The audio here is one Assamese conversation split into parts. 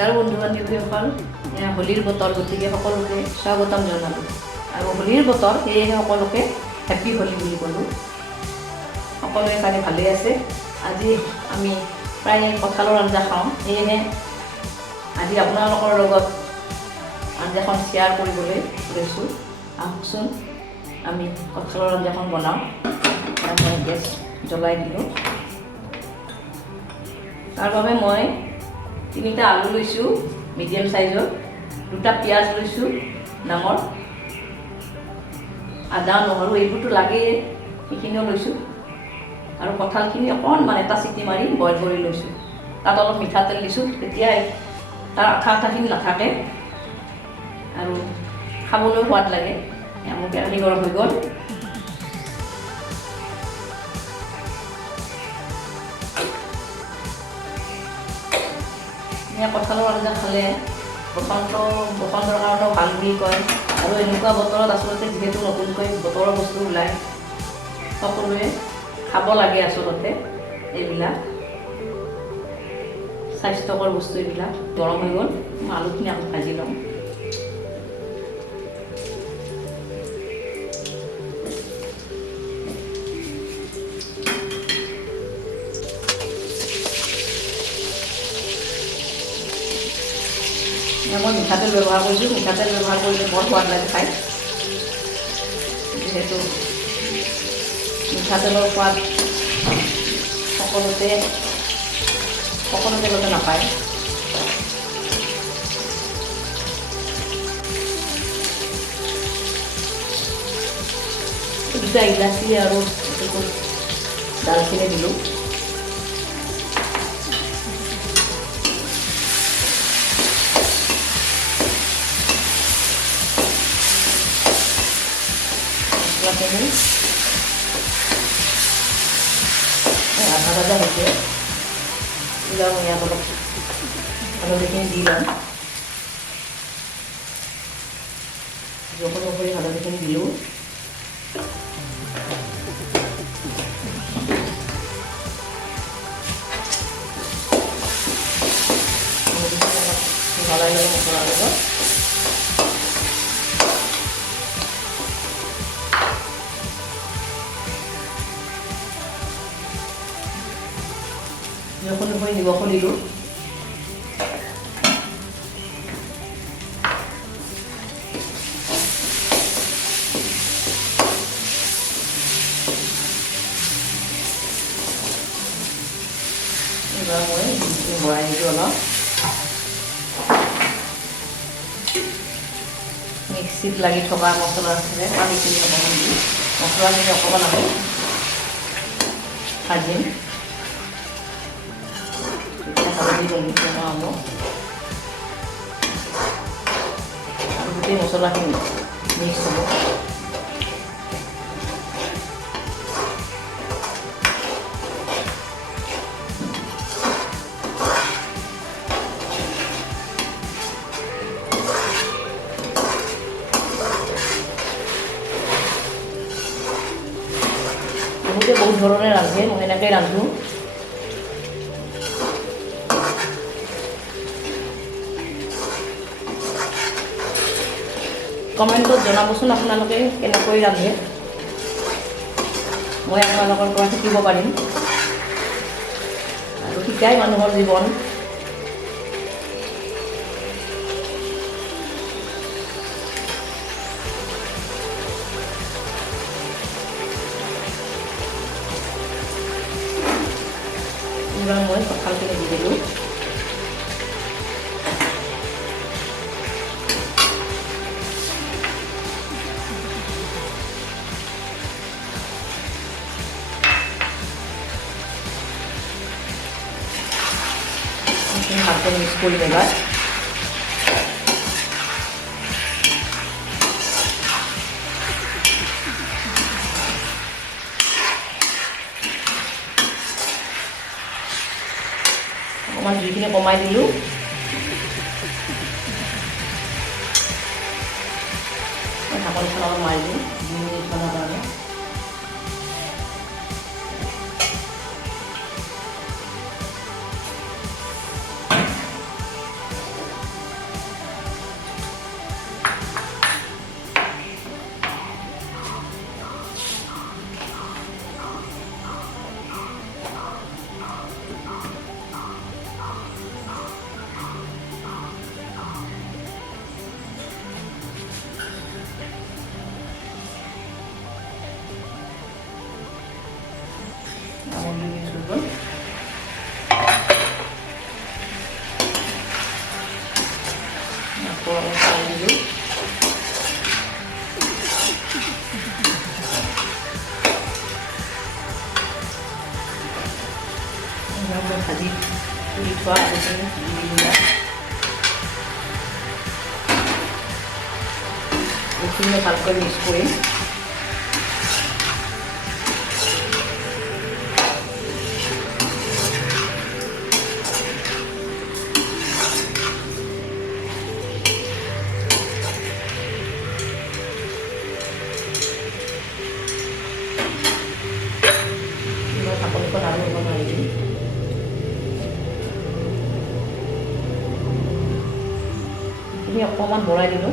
নমস্কাৰ বন্ধু বান্ধৱীসকল, হোলীৰ বতৰ, গতিকে সকলোকে স্বাগতম জনালোঁ। আৰু হোলীৰ বতৰ, সেয়েহে সকলোকে হেপ্পী হোলী বুলি ক'লোঁ। সকলোৱে চাগে ভালেই আছে। আজি আমি প্ৰায় কঁঠালৰ আঞ্জা খাওঁ, সেয়েহে আজি আপোনালোকৰ লগত আঞ্জাখন শ্বেয়াৰ কৰিবলৈ লৈছোঁ। আহকচোন আমি কঁঠালৰ আঞ্জাখন বনাওঁ। মই গেছ জ্বলাই দিলোঁ। তাৰ বাবে মই 3টা আলু লৈছোঁ মিডিয়াম সাইজৰ, 2টা পিঁয়াজ লৈছোঁ ডাঙৰ, আদা নহৰু এইবোৰতো লাগেই, সেইখিনিও লৈছোঁ। আৰু কঁঠালখিনি অকণমান এটা চিটি মাৰি বইল কৰি লৈছোঁ। তাত অলপ মিঠাতেল দিছোঁ, তেতিয়া তাৰ আঠাখিনি নাথাকে আৰু খাবলৈও সোৱাদ লাগে। মোৰ কেৰাহী গৰম হৈ গ'ল। কঁঠালৰ আঞ্জা খালে বসন্তৰ কাৰণেও ভাল বুলি কয়। আৰু এনেকুৱা বতৰত আচলতে যিহেতু নতুনকৈ বতৰৰ বস্তু ওলায়, সকলোৱে খাব লাগে আচলতে। এইবিলাক স্বাস্থ্যকৰ বস্তু, এইবিলাক গৰম হৈ গ'ল। মই আলুখিনি আকৌ ভাজি লওঁ। মই মিঠাতেল ব্যৱহাৰ কৰিছোঁ। মিঠাতেল ব্যৱহাৰ কৰিলে বৰ সোৱাদ লাগে খাই, যিহেতু মিঠাতেলৰ সোৱাদ সকলো তেলতে নাপায়। দুটা ইলাচি আৰু ডালচেনি দিলোঁ। আধা ভাজা হৈছে, এইবাৰ মই ইয়াত অলপ হালধিখিনি দি লওঁ। জোখ অনুসৰি হালধিখিনি দিলোঁ। মিহলাই ল'লোঁ মছলাৰ লগত। জোখ অনুসৰি নিমখো দিলোঁ। এইবাৰ মই ভৰাই দিলোঁ অলপ। মিক্সিত লাগি থকা মছলা আছিলে, পানীখিনি অকণমান দি মছলাখিনি অকণমান আমি ভাজিম। হালধি ৰঙিছে হ'ব আৰু গোটেই মছলাখিনি মিক্স হ'ব। বহুতে বহুত ধৰণে ৰান্ধে, মই এনেকৈ ৰান্ধোঁ। কমেণ্টত জনাবচোন আপোনালোকে কেনেকৈ ৰান্ধে, মই আপোনালোকৰ পৰা শিকিব পাৰিম। আৰু শিকাই মানুহৰ জীৱন। এইবাৰ মই কঁঠালখিনি দি দিলোঁ। হাতে মিক্স কৰি এবাৰ অকণমান জুইখিনি কমাই দিলোঁ। ঢাকনখন অলপ মাৰি দিওঁ 2 মিনিটমানৰ কাৰণে। অলপ চাই দিলোঁ। ভাজি পুৰি থোৱা আলুখিনি দি দিলোঁ। এইখিনি ভালকৈ মিক্স কৰিম। ঢাকনিখন আৰু হ'ব নোৱাৰিম। এইখিনি অকণমান বঢ়াই দিলোঁ।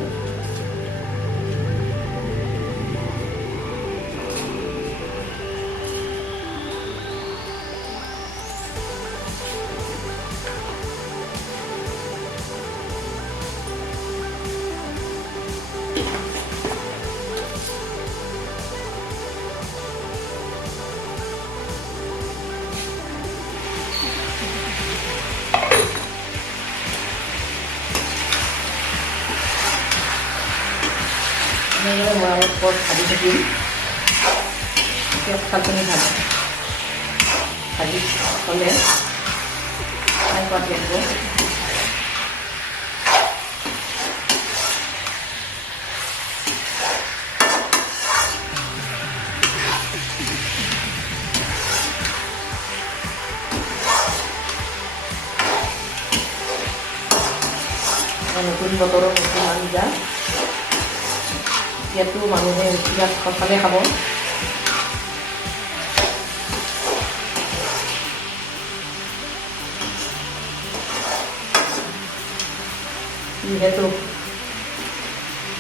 এনেদৰে মই অলপ পৰ ভাজি থাকিম। কঁঠালখিনি ভাজি হ'লে খাই সোৱাদ লাগিব। নতুন বতৰৰ নতুন আঞ্জা। ইয়াতো মানুহে বেছিভাগ কঁঠালে খাব। যিহেতু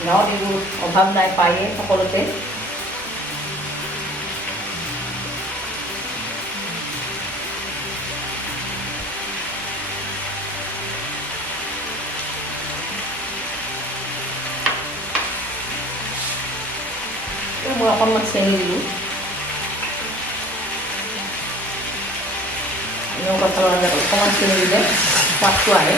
গাঁৱত এইবোৰ অভাৱ নাই, পায়ে সকলোতে। মই অকণমান চেনি দিলোঁ। কঁঠালৰ আঞ্জাত অকণমান চেনি দিলে সোৱাদটো আহে।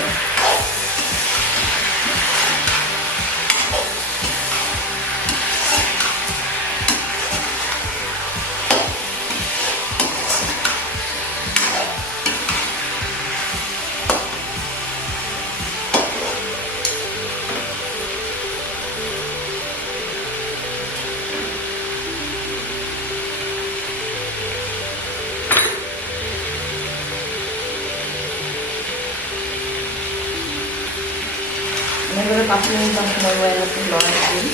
এনেদৰে 5 মিনিটমান সময় লৰাই দিম।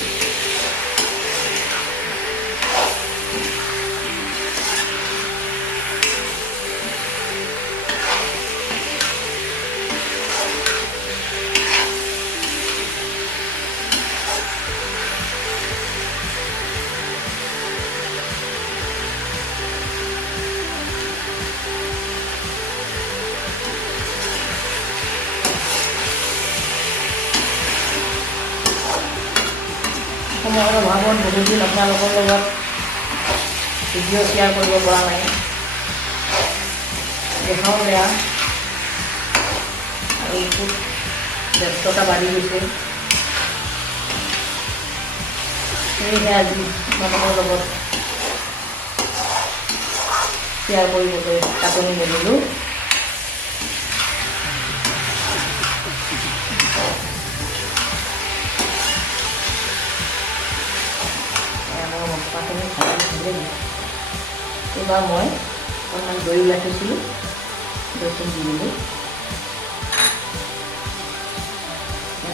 সময়ৰ অভাৱত বহুত দিন আপোনালোকৰ লগত ভিডিঅ' শ্বেয়াৰ কৰিব পৰা নাই। দেখাও বেয়া আৰু খুব ব্যস্ততা বাঢ়ি গৈছে। সেয়েহে আজি আপোনালোকৰ লগত শ্বেয়াৰ কৰিবলৈ কাটনি মেলিলোঁ। মছলাখিনি ভাজি দিলে এইবাৰ মই অকণমান দৈ ওলাই থৈছিলোঁ, দৈখিনি দি দিলোঁ।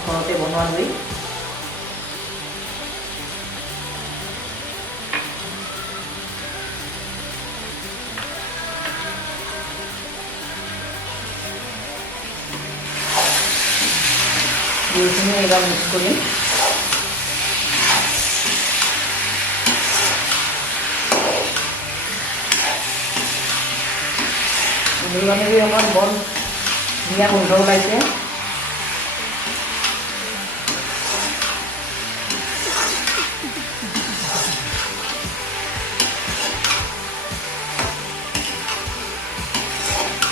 ঘৰতে বনোৱা দৈ। দৈখিনি এইবাৰ মিক্স কৰিম। দৈখিনি অকণমান বৰ ধুনীয়া গোন্ধ ওলাইছে।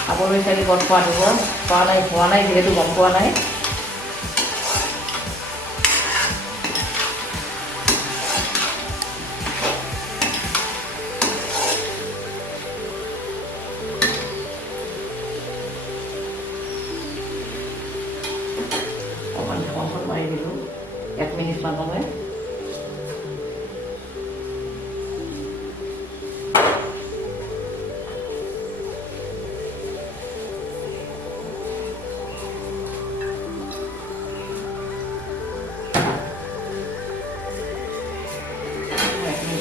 খাবলৈ চাগে বৰ সোৱাদ হ'ব। হোৱা নাই যিহেতু গম পোৱা নাই। অকণমান ঢাকনখন মাৰি দিলোঁ 1 মিনিটমান সময়।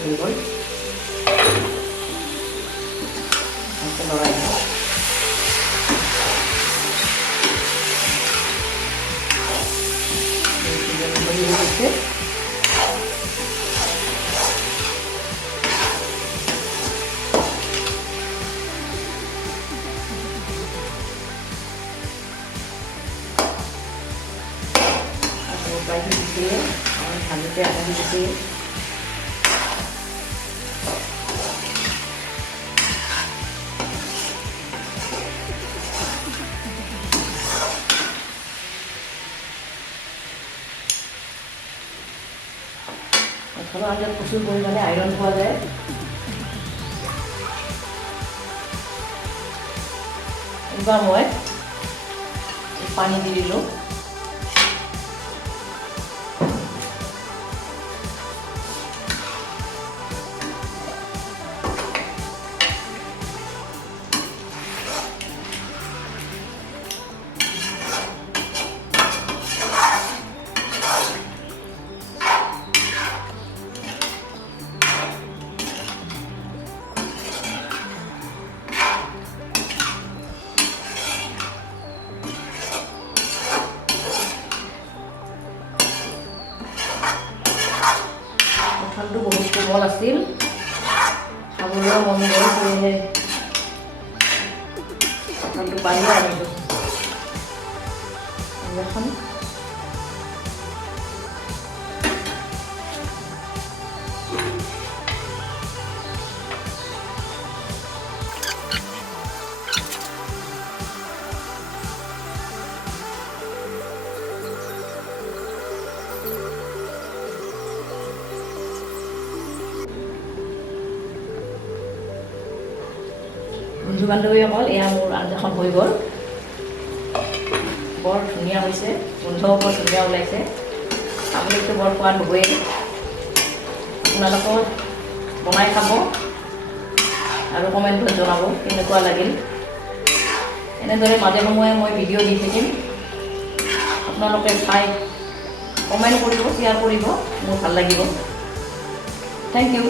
হৈ গ'ল, লৰাই দিওঁ। Lagi di sini, habisnya akan di sini. Kalau ada প্রচুর পরিমাণে আয়রন পাওয়া যায়। এবার মই পানি দিয়ে দিলোঁ। কঁঠালটো বহুত কোমল আছিল, খাবলৈ মন গ'ল, সেয়েহে কঁঠালটো বাহিৰ আনিলোঁ। এখন বন্ধু বান্ধৱীসকল, এয়া মোৰ আঞ্জাখন হৈ গ'ল। বৰ ধুনীয়া হৈছে, গোন্ধও বৰ ধুনীয়া ওলাইছে, খাবলৈতো বৰ সোৱাদ হ'বই। আপোনালোকেও বনাই খাব আৰু কমেণ্টত জনাব কেনেকুৱা লাগিল। এনেদৰে মাজে সময়ে মই ভিডিঅ' দি থাকিম, আপোনালোকে চাই কমেণ্ট কৰিব, শ্বেয়াৰ কৰিব, মোৰ ভাল লাগিব। Thank U.